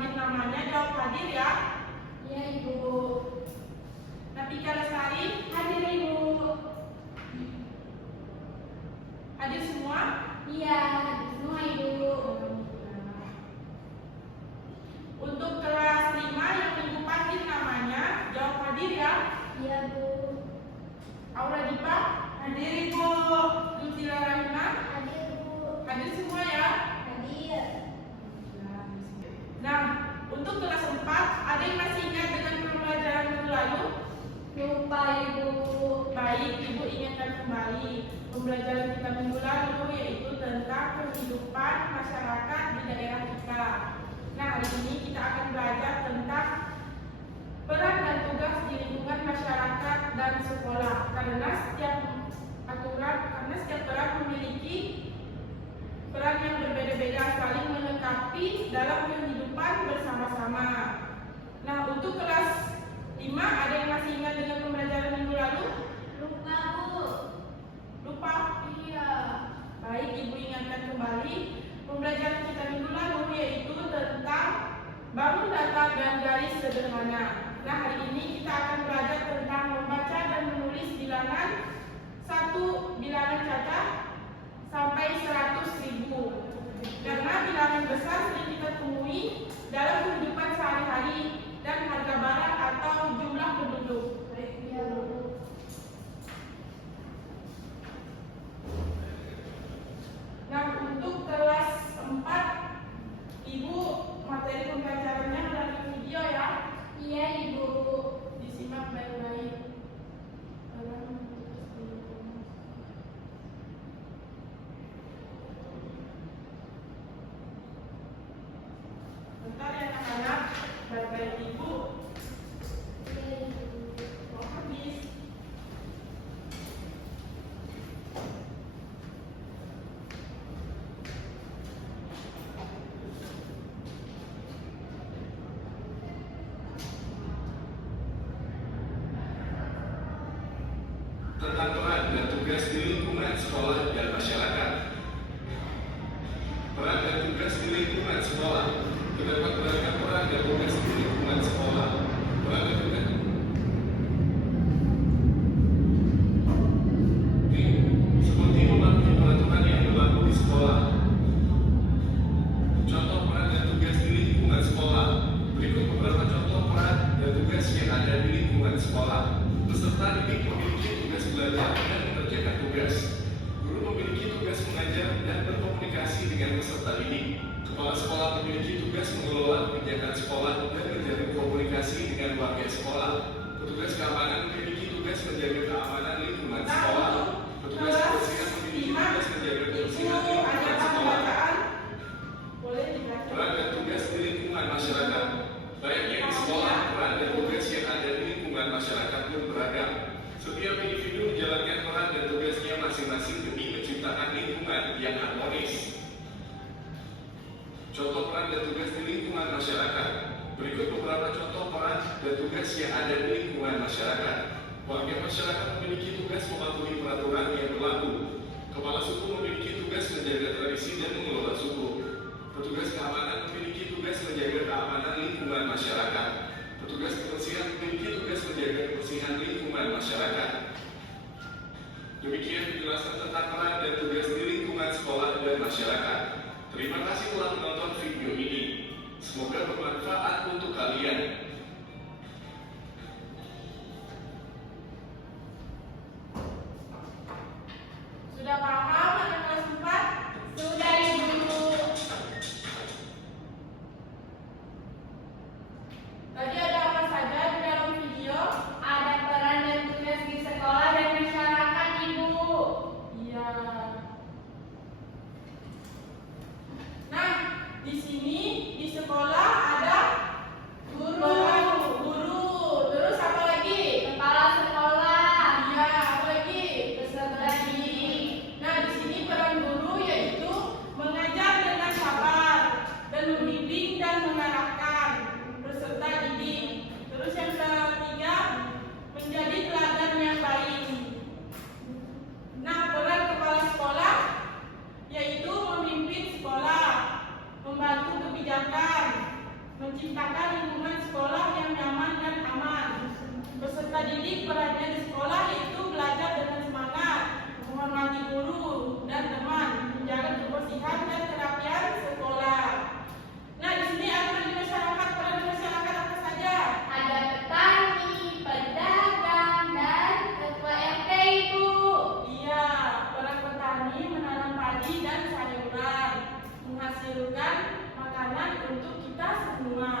panggil namanya, jawab hadir ya. Iya, Ibu. Nabika Lestari, Hadir, Ibu. hadir semua? Iya, hadir semua, Ibu. Untuk kelas 5 yang Ibu panggil namanya, jawab hadir ya. Iya, Bu. Aura Dipa, hadir Ibu. Lutila Rahima, Hadir, Bu. hadir semua ya. Hadir. Nah, untuk kelas 4, ada yang masih ingat dengan pembelajaran minggu lalu? Lupa, Ibu. Baik, Ibu ingatkan kembali pembelajaran kita minggu lalu, yaitu tentang kehidupan masyarakat di daerah kita. Nah, hari ini kita akan belajar tentang peran dan tugas di lingkungan masyarakat dan sekolah. Karena setiap peran memiliki peran yang berbeda-beda, saling melengkapi dalam kehidupan bersama-sama. Nah, untuk kelas 5, ada yang masih ingat dengan pembelajaran minggu lalu? Lupa, Bu. Lupa? Iya. Baik, Ibu ingatkan kembali pembelajaran kita minggu lalu, yaitu tentang bangun data dan garis sederhana. Nah, hari ini kita akan belajar tentang membaca dan menulis bilangan 1 bilangan cacat sampai 100.000. Karena bilangan besar sering kita temui dalam kehidupan sehari-hari dan harga barang atau jumlah penduduk. Iya, Bu. Nah, untuk kelas 4, Ibu materi pembelajarannya melalui video ya. Iya, Ibu. Disimak baik-baik. Bentar ya anak-anak, baik-baik Ibu. Iya, Ibu. Mau habis. Tentang peran dan tugas di lingkungan sekolah dan masyarakat. Peran dan tugas di lingkungan sekolah. Terdapat beragam peran dan tugas di lingkungan sekolah. Peran dan tugas seperti mematuhi peraturan yang berlaku di sekolah. Contoh peran dan tugas di lingkungan sekolah. Berikut beberapa contoh peran dan tugas yang ada di lingkungan sekolah. Peserta didik memiliki tugas belajar dan mengerjakan tugas. Guru memiliki tugas mengajar dan berkomunikasi dengan peserta didik. Kepala sekolah memiliki tugas mengelola kegiatan sekolah dan menjalin komunikasi dengan warga sekolah. Petugas keamanan memiliki tugas menjaga keamanan lingkungan sekolah. Petugas kebersihan memiliki tugas menjaga kebersihan lingkungan sekolah. Boleh dibaca. Peran dan tugas di lingkungan masyarakat. Layaknya di sekolah, peran dan tugas yang ada di lingkungan masyarakat pun beragam. Setiap individu menjalankan peran dan tugasnya masing-masing demi menciptakan lingkungan yang harmonis. Contoh peran dan tugas di lingkungan masyarakat. Berikut beberapa contoh peran dan tugas yang ada di lingkungan masyarakat. Warga masyarakat memiliki tugas mematuhi peraturan yang berlaku. Kepala suku memiliki tugas menjaga tradisi dan mengelola suku. Petugas keamanan memiliki tugas menjaga keamanan lingkungan masyarakat. Petugas kebersihan memiliki tugas menjaga kebersihan lingkungan masyarakat. Demikian penjelasan tentang peran dan tugas di lingkungan sekolah dan masyarakat. Terima kasih telah menonton video ini. Semoga bermanfaat untuk kalian. Sudah paham anak kelas 4? Sudah, Ibu. Tadi ada apa saja di dalam video? Ada peran dan tugas di sekolah dan masyarakat, Ibu. Iya. Nah, di sini di sekolah ada guru. Terus apa lagi? Kepala sekolah. Iya, apa lagi? Peserta didik. Nah, di sini peran guru yaitu mengajar dengan sabar dan membimbing dan mengarahkan peserta didik. Terus yang ketiga, menjadi teladan yang baik. Nah, peran kepala sekolah yaitu memimpin sekolah, membantu kebijakan, menciptakan lingkungan sekolah yang nyaman dan aman. Peserta didik perannya di sekolah yaitu belajar dengan semangat, menghormati guru dan teman, menjaga kebersihan dan kerapian sekolah. Nah, di sini aturan di masyarakat, peran di masyarakat apa saja? Ada petani, pedagang, dan ketua RT, Ibu. Iya, peran petani menanam padi dan sayuran, menghasilkan makanan untuk kita semua,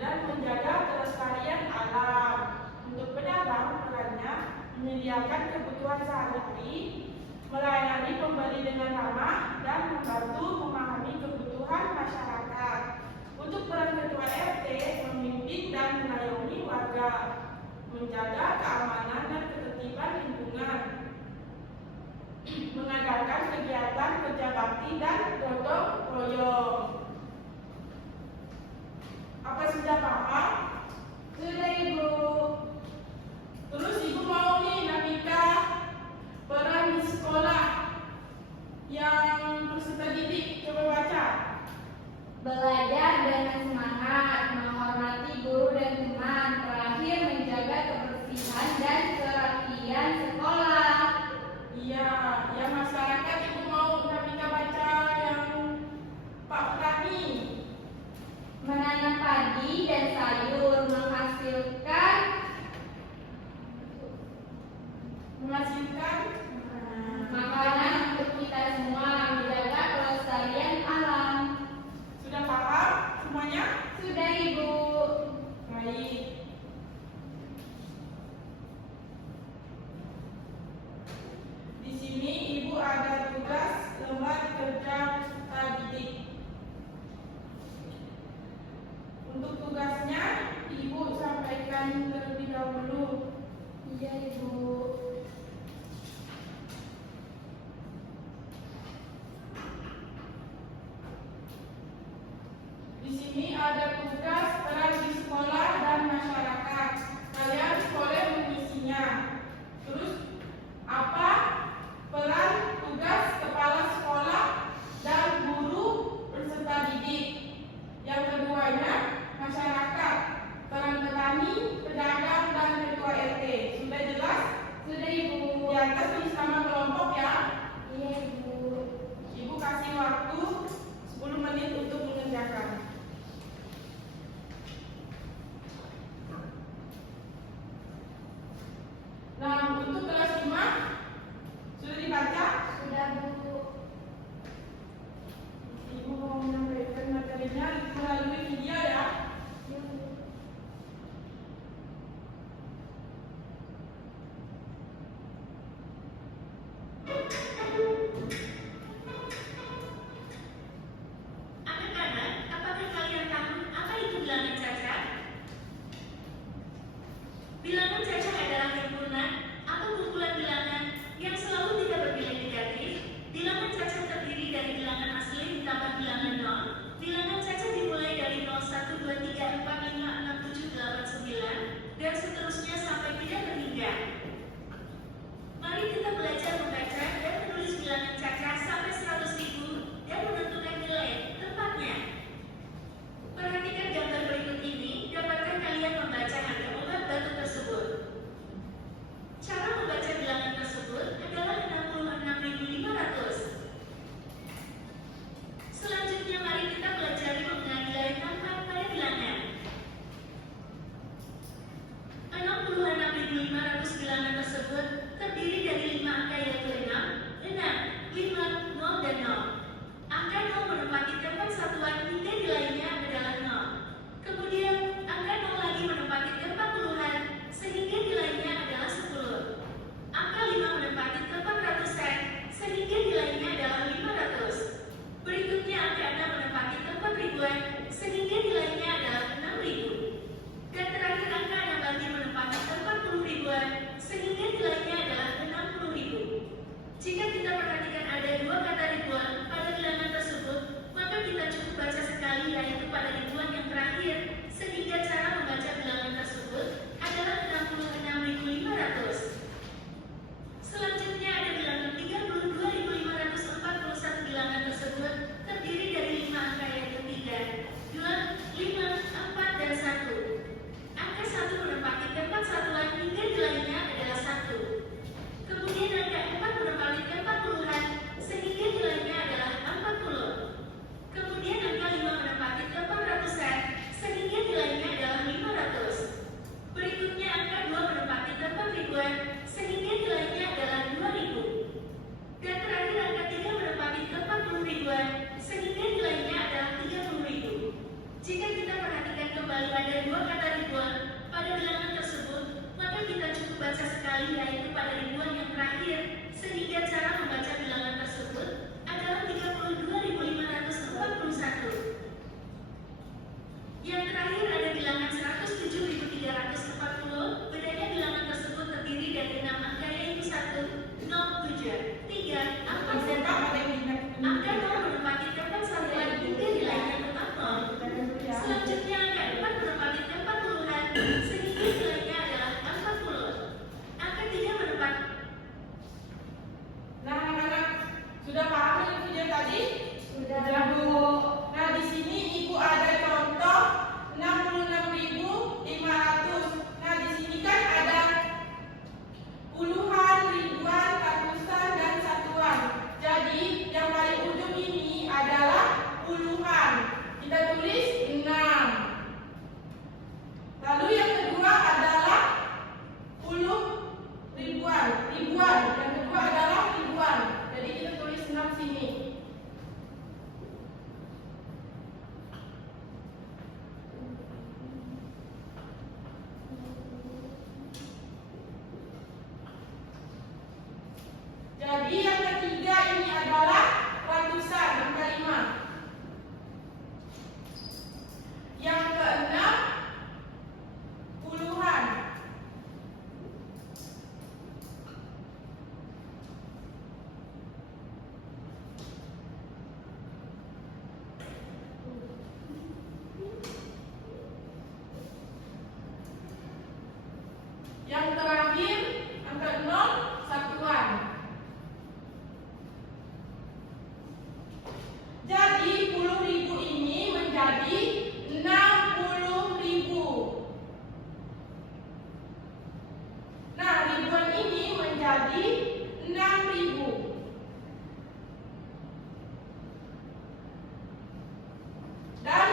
dan menjaga kelestarian alam. Untuk pedagang, perannya menyediakan kebutuhan sehari-hari, melayani pembeli dengan ramah, dan membantu memahami kebutuhan masyarakat. Untuk peran ketua RT, memimpin dan mengayomi warga, menjaga keamanan dan ketertiban lingkungan, mengadakan kegiatan kerja bakti dan gotong royong. Apa sudah paham? Sudah, Ibu. Terus Ibu mau nih Nabika peran di sekolah yang peserta didik, coba baca. Belajar dengan semangat, menghormati guru dan teman, terakhir menjaga kebersihan dan kerapian sekolah. Iya, ya masyarakat. Ibu mau Nabika baca yang Pak Petani. Menanam padi dan sayur, menghasilkan makanan untuk kita semua, menjaga kelestarian alam. Sudah paham semuanya? Sudah, Ibu. Baik. Di sini Ibu ada tugas lembar kerja peserta didik. Untuk tugasnya Ibu sampaikan terlebih dahulu. Iya, Ibu. Di sini ada tugas peran di sekolah dan masyarakat. Kalian boleh mengisinya. Terus apa peran tugas kepala sekolah dan guru peserta didik? Yang keduanya masyarakat, peran petani, pedagang dan ketua RT. Sudah jelas? Sudah, Ibu. Di atas tulis nama kelompok ya. Iya, Ibu. Ibu kasih waktu 10 menit untuk mengerjakan. Nah, untuk kelas 5 sudah dibaca? Sudah, Bu. Ibu mau menyampaikan materinya melalui video ya. Anak-anak, apakah kalian tahu apa itu bilangan cacat? Bilangan cacat adalah himpunan atau kumpulan bilangan yang selalu tidak bernilai negatif. Bilangan cacat terdiri dari bilangan asli ditambah bilangan nol. Bilangan cacat dimulai dari 0, 1, 2, 3, 4, 5, 6, 7, 8, 9 dan seterusnya sampai tidak terhingga. Mari kita belajar membaca dan menulis bilangan cacat sampai 100.000 dan menentukan nilai tepatnya. Perhatikan gambar berikut ini, dapatkan kalian membaca harga obat batu tersebut. Cara membaca bilangan tersebut adalah 66.500. Selanjutnya mari kita pelajari mengenai nilai tambahan pada bilangan. 66.500 bilangan tersebut terdiri dari 5 angka yaitu 6, 5, 0, dan 0. Angka 0 menempati tempat satuan hingga nilainya adalah 0. Kemudian angka 0 lagi menempati tempat puluhan sehingga nilainya adalah 10. Angka 5 menempati tempat ratusan sehingga nilainya adalah 500. Berikutnya angka 6 menempati tempat ribuan sehingga nilainya adalah 6.000. Dan terakhir angka 6 lagi menempati tempat puluh ribuan sehingga nilainya adalah 60.000. Jika kita perhatikan ada 2 kata ribuan pada bilangan tersebut, maka kita cukup baca sekali yaitu pada ribuan yang terakhir, sehingga cara membaca bilangan tersebut adalah 66.500. Selanjutnya ada bilangan 32.541. Bilangan tersebut terdiri dari 5 angka yaitu 3, dua kata ribuan pada bilangan tersebut, maka kita cukup baca sekali, yaitu pada ribuan yang terakhir, sehingga cara membaca bilangan tersebut adalah 32.541. Yang terakhir ada bilangan 107.340, bedanya bilangan tersebut terdiri dari 6 angka, yaitu 1, 0, 7, 3, 4, dan 4. Angka 0 menempati tempat satuan hingga nilainya tetap 0. Selanjutnya angka 4 menempati tempat puluhan sehingga nilainya adalah 40. Angka 3 menempati. Nah, anak-anak sudah paham dengan video tadi? Sudah. Bu. Nah, di sini Ibu ada contoh 66.500. Nah, di sini kan ada puluhan, ribuan, ratusan, dan satuan. Jadi, yang paling ujung ini adalah puluhan. Kita tulis 6. Lalu yang kedua adalah ribuan. Yang kedua adalah ribuan. Jadi kita tulis 6 sini. Jadi yang ketiga ini adalah ratusan, angka 5. Yang keenam puluhan. Yang terakhir angka 0, satuan. Jadi 10.000 ini menjadi 60.000. Nah, ribuan ini menjadi 6.000. Dan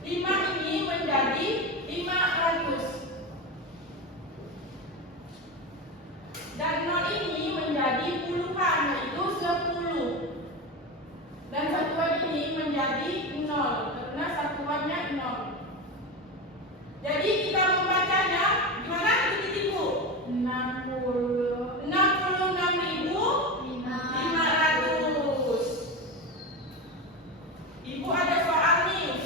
5 ini menjadi 500. Dan 0 ini menjadi puluhan, yaitu 10. Dan satuan ini menjadi 0 karena satuannya 0. Jadi kita membacanya gimana Ibu? 66.500. Ibu ada soal nih.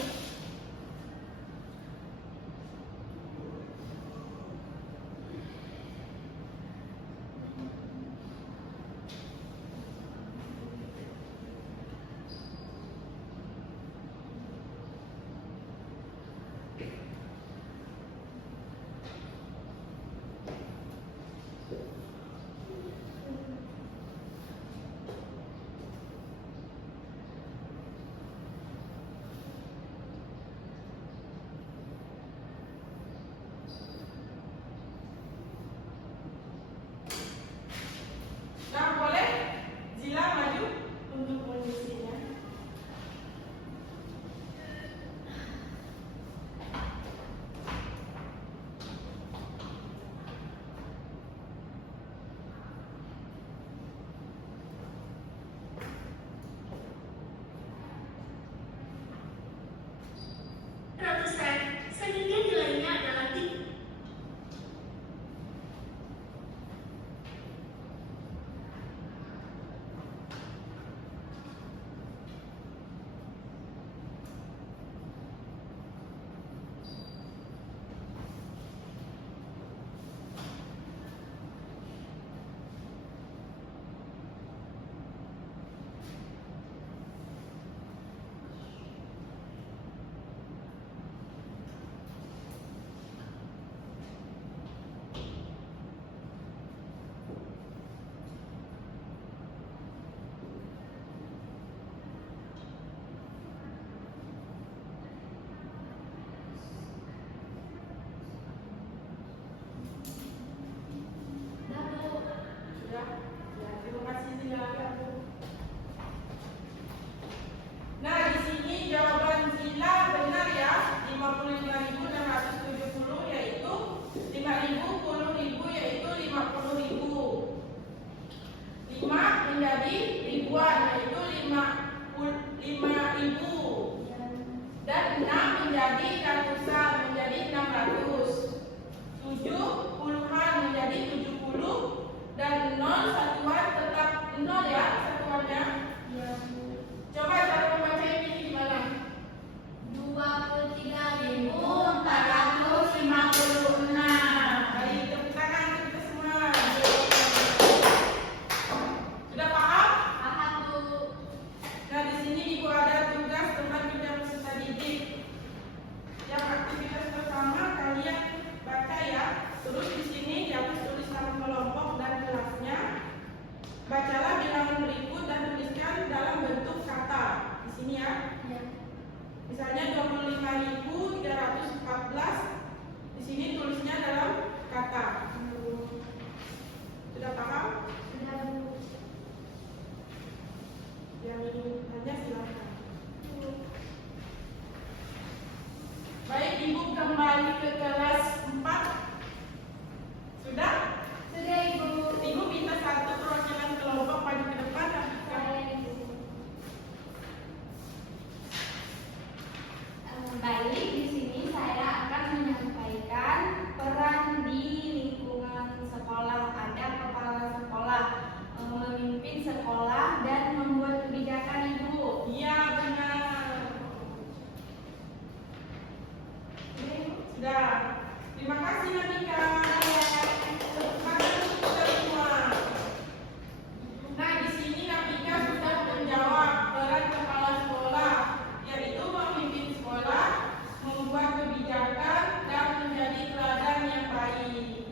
Nah, boleh Zila maju untuk mengisinya. Ratusan sehingga nilainya adalah 3. menjadi ribuan, yaitu 5.000, dan 6 menjadi ratusan menjadi 600. 7 puluhan menjadi 70 dan 0 satuan tetap 0 ya satuannya. Ya, Bu. Coba cara membaca ini gimana? 23.456. Baik, tepuk tangan untuk kita semua. Sudah paham? Paham, Bu. Nah, di sini Ibu ada tugas teman kita peserta didik. Yang aktivitas pertama kalian baca ya. Terus di sini di atas tulis nama kelompok dan kelasnya. Bacalah bilangan berikut dan tuliskan dalam bentuk kata. Di sini ya. Ya. Misalnya 25.314. Di sini tulisnya dalam kata. Sudah paham? Sudah, Bu. Yang ini hanya silakan. Baik, Ibu kembali ke kelas 4. Sudah? Sudah, Ibu. Ibu minta satu perwakilan kelompok maju ke depan. Saya, Ibu. Baik, di sini saya akan menyampaikan peran di lingkungan sekolah. Ada kepala sekolah, memimpin sekolah dan membuat kebijakan, Ibu. Iya, benar. Sudah. Terima kasih, Nanika. Terima kasih untuk semua. Nah, di sini Natika sudah menjawab peran kepala sekolah, yaitu memimpin sekolah, membuat kebijakan, dan menjadi teladan yang baik.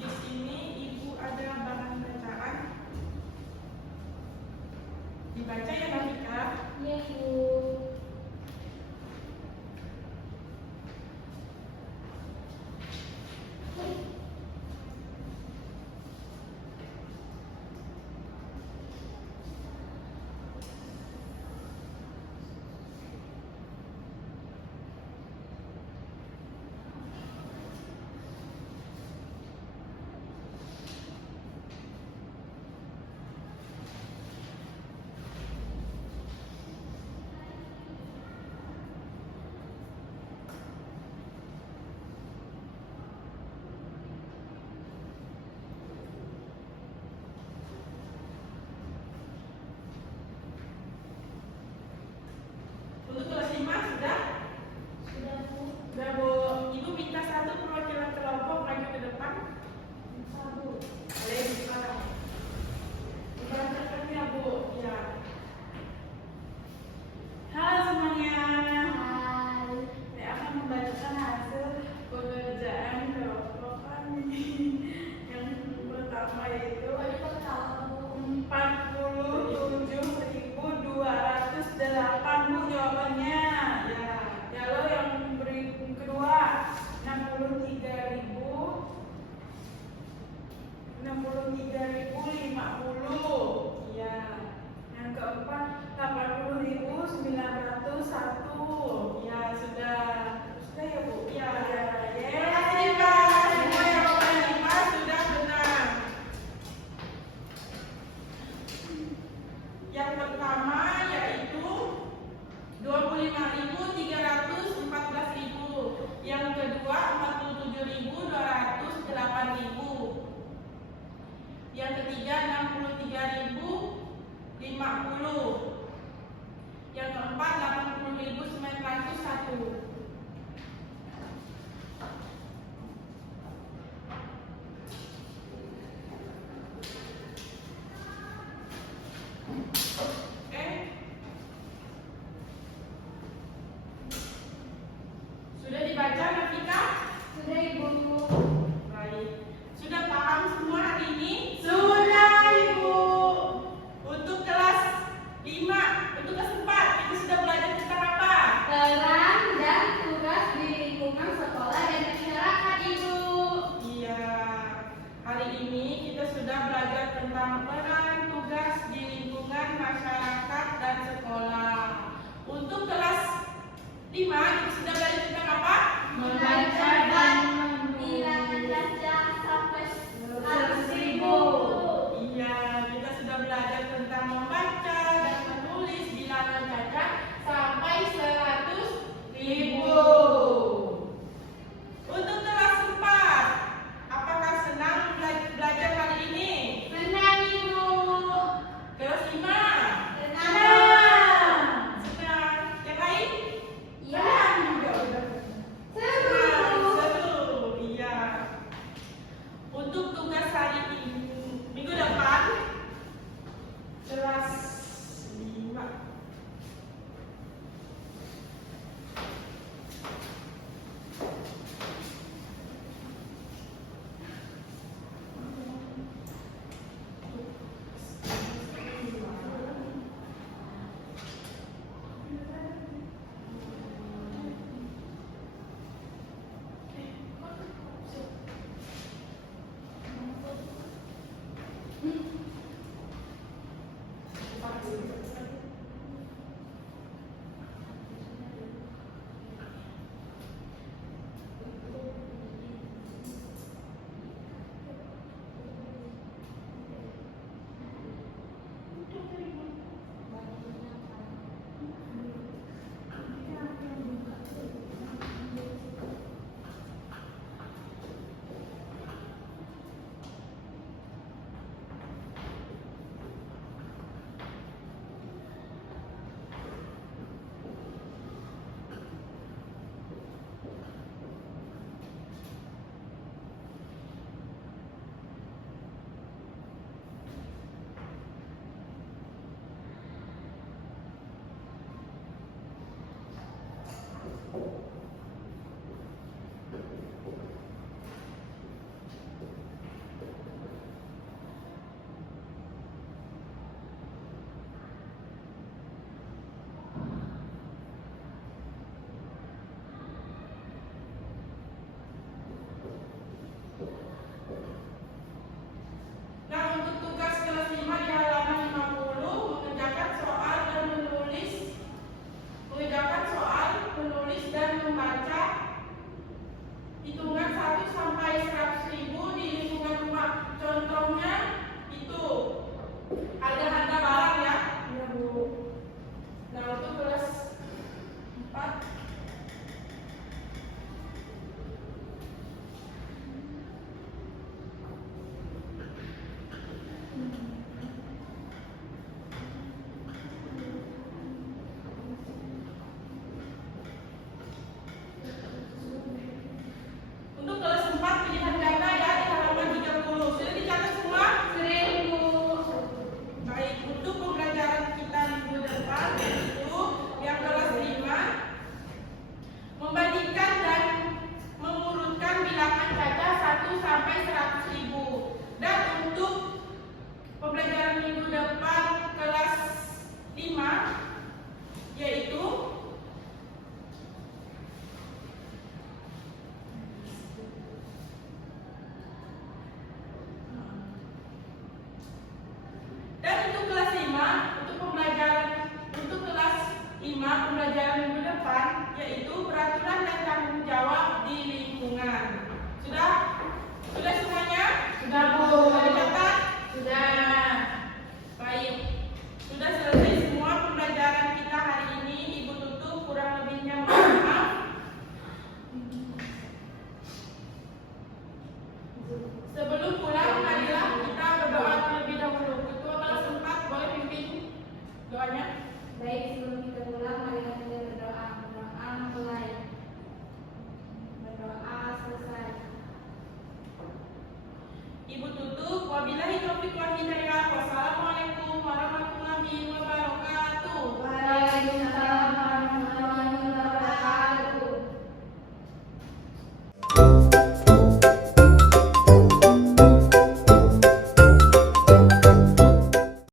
Di sini Ibu ada bahan bacaan. Dibaca ya, Natika. Iya, Ibu. Untuk kelas 5 sudah? Sudah, Bu. Sudah, Bu. Ibu minta satu perwakilan kelompok maju ke depan. Bisa, Bu. Boleh bisa. Dibacakan ya, Bu. Ya. Halo semuanya. Hai. Saya akan membacakan hasil pekerjaan kelompok yang pertama yaitu Boleh ketawa, Bu. 47.208 Bu jawabannya. Ya. Lalu yang kedua 63.050. Ya. Yang keempat 80.901. Ya, sudah. Sudah ya, Bu. Ya. Terima kasih, Pak. Semua jawaban 5 sudah benar. Yang pertama yaitu 25.314.000. Yang kedua 47.208.000. Yang ketiga 63.050.